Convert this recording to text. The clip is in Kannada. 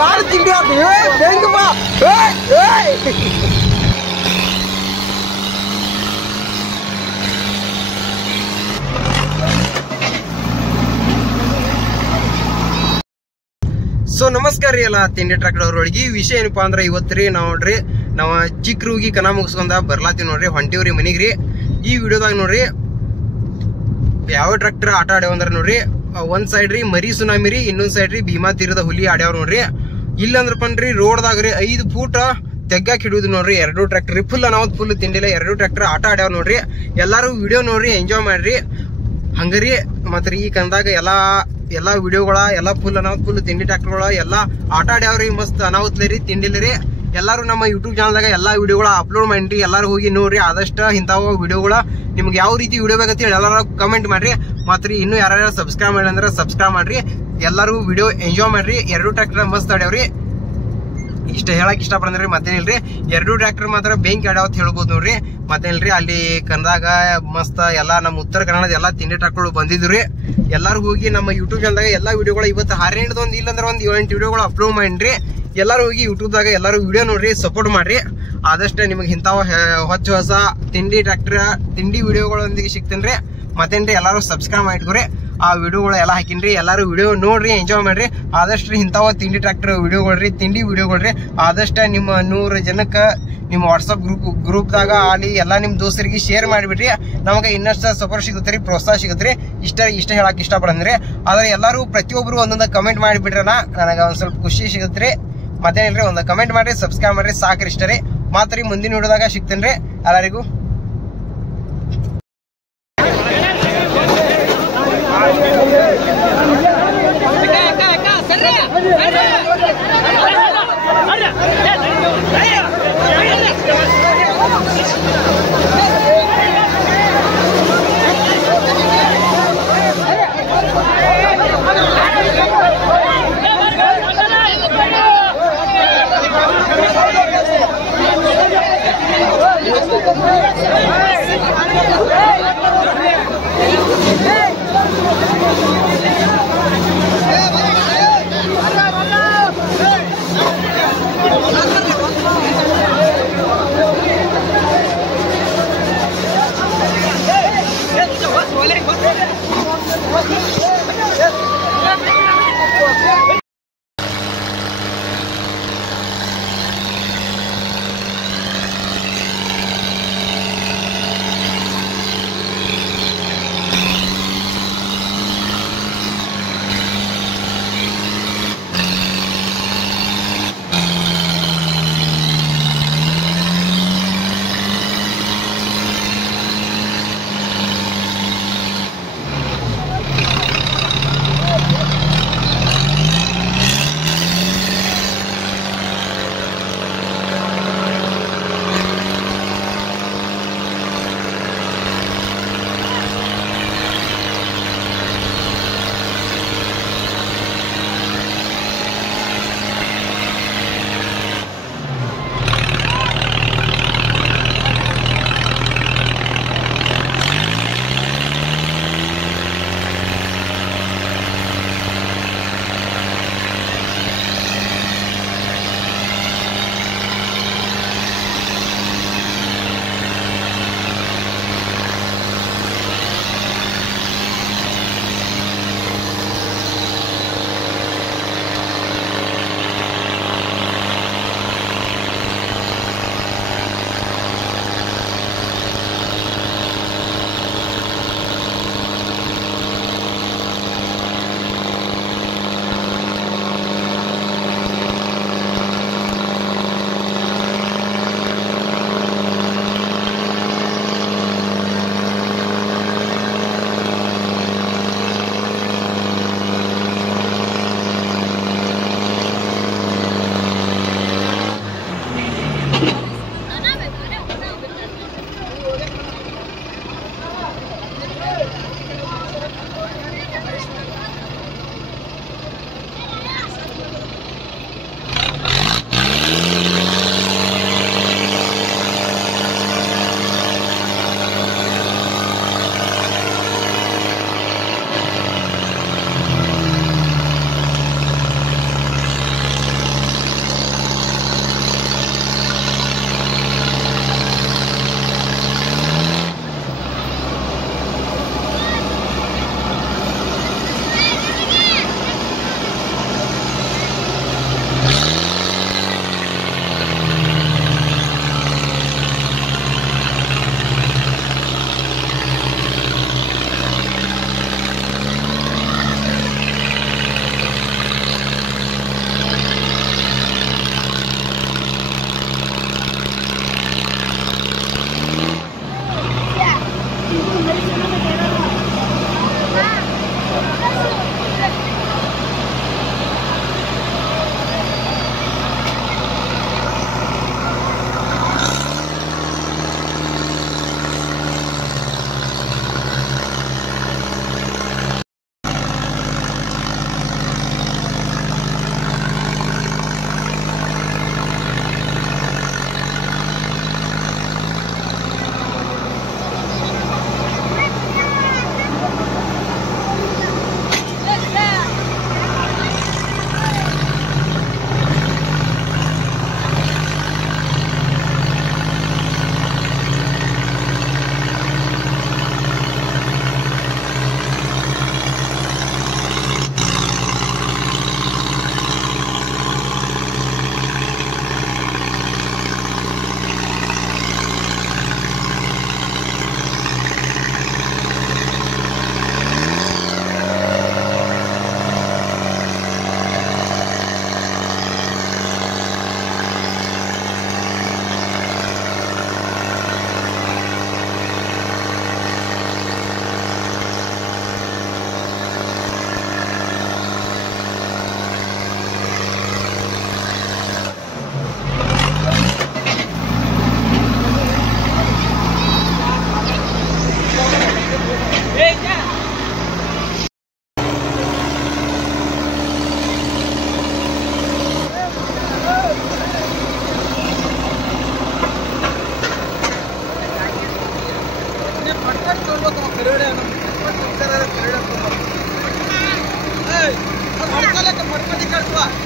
ಯಾರು ತಿಂಡಿ ಸೊ ನಮಸ್ಕಾರ ರೀ ಎಲ್ಲ ತಿಂಡಿ ಟ್ರ್ಯಾಕ್ಟರ್ ಅವ್ರೊಳಗೆ ವಿಷಯ ಏನಪ್ಪಾ ಅಂದ್ರೆ ಇವತ್ತ್ರಿ ನೋಡ್ರಿ ನಾವು ಚಿಕ್ಕರುಗಿ ಕನ ಮುಗಿಸ್ಕೊಂಡ ಬರ್ಲಾತೀವಿ ನೋಡ್ರಿ ಹೊಂಟಿವ್ರಿ ಮನಿಗ್ರಿ. ಈ ವಿಡಿಯೋದಾಗ ನೋಡ್ರಿ ಯಾವ ಟ್ರ್ಯಾಕ್ಟರ್ ಆಟ ಆಡ್ಯಾವ ಅಂದ್ರೆ ನೋಡ್ರಿ ಒಂದ್ ಸೈಡ್ ರೀ ಮರಿ ಸುನಾಮಿ ರೀ, ಇನ್ನೊಂದ್ ಸೈಡ್ ರೀ ಭೀಮಾ ತೀರದ ಹುಲಿ ಆಡ್ಯಾವ ನೋಡ್ರಿ. ಇಲ್ಲಂದ್ರಪ್ಪನ್ರಿ ರೋಡ್ದಾಗ ರೀ 5 ಫೂಟ್ ತೆಗ್ಗಾಕ್ ಹಿಡಿಯುದು ನೋಡ್ರಿ. 2 ಟ್ರ್ಯಾಕ್ಟರ್ ಫುಲ್ ಅನಾವತ್ ಫುಲ್ ತಿಂಡಿಲ್ಲ 2 ಟ್ರ್ಯಾಕ್ಟರ್ ಆಟ ಆಡ್ಯಾವ ನೋಡ್ರಿ. ಎಲ್ಲಾರು ವಿಡಿಯೋ ನೋಡ್ರಿ, ಎಂಜಾಯ್ ಮಾಡ್ರಿ. ಹಂಗರಿ ಮತ್ರಿ ಈ ಕಂದಾಗ ಎಲ್ಲಾ ವಿಡಿಯೋಗಳ ಎಲ್ಲಾ ಫುಲ್ ಅನಾವತ್ ಫುಲ್ ತಿಂಡಿ ಟ್ರ್ಯಾಕ್ಟರ್ಗಳ ಎಲ್ಲಾ ಆಟ ಆಡ್ಯಾವ್ರಿ. ಮಸ್ತ್ ಅನಾವತ್ಲೆ ರೀ, ತಿಂಡಿಲ್ಲ ರೀ. ಎಲ್ಲಾರು ನಮ್ಮ ಯೂಟ್ಯೂಬ್ ಚಾನಲ್ದಾಗ ಎಲ್ಲಾ ವಿಡಿಯೋಗಳ ಅಪ್ಲೋಡ್ ಮಾಡ್ರಿ. ಎಲ್ಲಾರು ಹೋಗಿ ನೋಡ್ರಿ. ಆದಷ್ಟು ಇಂಥವ ವಿಡಿಯೋಗಳ ನಿಮ್ಗೆ ಯಾವ ರೀತಿ ವಿಡಿಯೋ ಬೇಕಂತ ಹೇಳಿ ಎಲ್ಲಾರು ಕಮೆಂಟ್ ಮಾಡ್ರಿ. ಮತ್ರಿ ಇನ್ನು ಯಾರು ಸಬ್ಸ್ಕ್ರೈಬ್ ಮಾಡಿ ಅಂದ್ರೆ ಸಬ್ಸ್ಕ್ರೈಬ್ ಮಾಡ್ರಿ. ಎಲ್ಲಾರು ವಿಡಿಯೋ ಎಂಜಾಯ್ ಮಾಡ್ರಿ. 2 ಟ್ರ್ಯಾಕ್ಟರ್ ಮಸ್ತ್ ಆಡ್ಯಾವ್ರಿ. ಇಷ್ಟ ಹೇಳಕ್ ಇಷ್ಟ ಪಡ್ರಿ. ಮತ್ತೇನಿಲ್ರಿ 2 ಟ್ರ್ಯಾಕ್ಟರ್ ಮಾತ್ರ ಬೆಂಕಿ ಆಡ್ಯಾವತ್ ಹೇಳ್ಬೋದು ನೋಡ್ರಿ. ಮತ್ತೇನಿಲ್ರಿ ಅಲ್ಲಿ ಕಂದಾಗ ಮಸ್ತ್ ಎಲ್ಲಾ ನಮ್ಮ ಉತ್ತರ ಕನ್ನಡದ ಎಲ್ಲಾ ತಿಂಡಿ ಟ್ರ್ಯಾಕ್ಟರ್ಗಳು ಬಂದಿದ್ರಿ. ಎಲ್ಲಾರು ಹೋಗಿ ನಮ್ಮ ಯೂಟ್ಯೂಬ್ ಚಾನಲ್ದಾಗ ಎಲ್ಲಾ ವಿಡಿಯೋಗಳು ಇವತ್ತು 6 ಇಲ್ಲಂದ್ರೆ ಒಂದ್ 7 ವಿಡಿಯೋಗಳು ಅಪ್ಲೋಡ್ ಮಾಡ್ರಿ. ಎಲ್ಲಾರು ಹೋಗಿ ಯೂಟ್ಯೂಬ್ದಾಗ ಎಲ್ಲಾರು ವಿಡಿಯೋ ನೋಡ್ರಿ, ಸಪೋರ್ಟ್ ಮಾಡ್ರಿ. ಆದಷ್ಟು ನಿಮ್ಗೆ ಇಂಥವ ಹೊಸ ತಿಂಡಿ ಟ್ರ್ಯಾಕ್ಟರ್ ತಿಂಡಿ ವಿಡಿಯೋಗಳೊಂದಿಗೆ ಸಿಗ್ತೇನ್ರಿ. ಮತ್ತೇನ್ರಿ ಎಲ್ಲಾರು ಸಬ್ಸ್ಕ್ರೈಬ್ ಮಾಡಿಟ್ಕೊರಿ. ಆ ವಿಡಿಯೋಗಳು ಎಲ್ಲ ಹಾಕಿನ್ರಿ. ಎಲ್ಲಾರು ವಿಡಿಯೋ ನೋಡ್ರಿ, ಎಂಜಾಯ್ ಮಾಡ್ರಿ. ಆದಷ್ಟು ಇಂಥವ ತಿಂಡಿ ಟ್ರ್ಯಾಕ್ಟರ್ ವಿಡಿಯೋಗಳ್ರಿ, ತಿಂಡಿ ವಿಡಿಯೋಗಳ್ರಿ. ಆದಷ್ಟು ನಿಮ್ಮ 100 ಜನಕ್ಕೆ ನಿಮ್ಮ ವಾಟ್ಸಪ್ ಗ್ರೂಪ್ದಾಗ ಅಲ್ಲಿ ಎಲ್ಲಾ ನಿಮ್ ದೋಸ್ತರಿಗೆ ಶೇರ್ ಮಾಡಿಬಿಡ್ರಿ. ನಮಗೆ ಇನ್ನಷ್ಟು ಸಪೋರ್ಟ್ ಸಿಗುತ್ತೆ ರೀ, ಪ್ರೋತ್ಸಾಹ ಸಿಗುತ್ತೆ ರೀ. ಇಷ್ಟ ಹೇಳಕ್ ಇಷ್ಟ ಪಡಂದ್ರಿ. ಆದ್ರೆ ಎಲ್ಲಾರು ಪ್ರತಿಯೊಬ್ರು ಒಂದೊಂದು ಕಮೆಂಟ್ ಮಾಡಿಬಿಟ್ರನ ನನಗೆ ಒಂದ್ ಸ್ವಲ್ಪ ಖುಷಿ ಸಿಗುತ್ತೆ ರೀ. ಮತ್ತೇನಿಲ್ರಿ ಒಂದು ಕಮೆಂಟ್ ಮಾಡ್ರಿ, ಸಬ್ಸ್ಕ್ರೈಬ್ ಮಾಡ್ರಿ, ಸಾಕ್ರಿ ಇಷ್ಟ ರೀ. ಮಾತ್ರಿ ಮುಂದಿನ ವಿಡಿಯೋದಾಗ ಸಿಗ್ತೇನ್ರಿ ಎಲ್ಲರಿಗೂ. Gracias.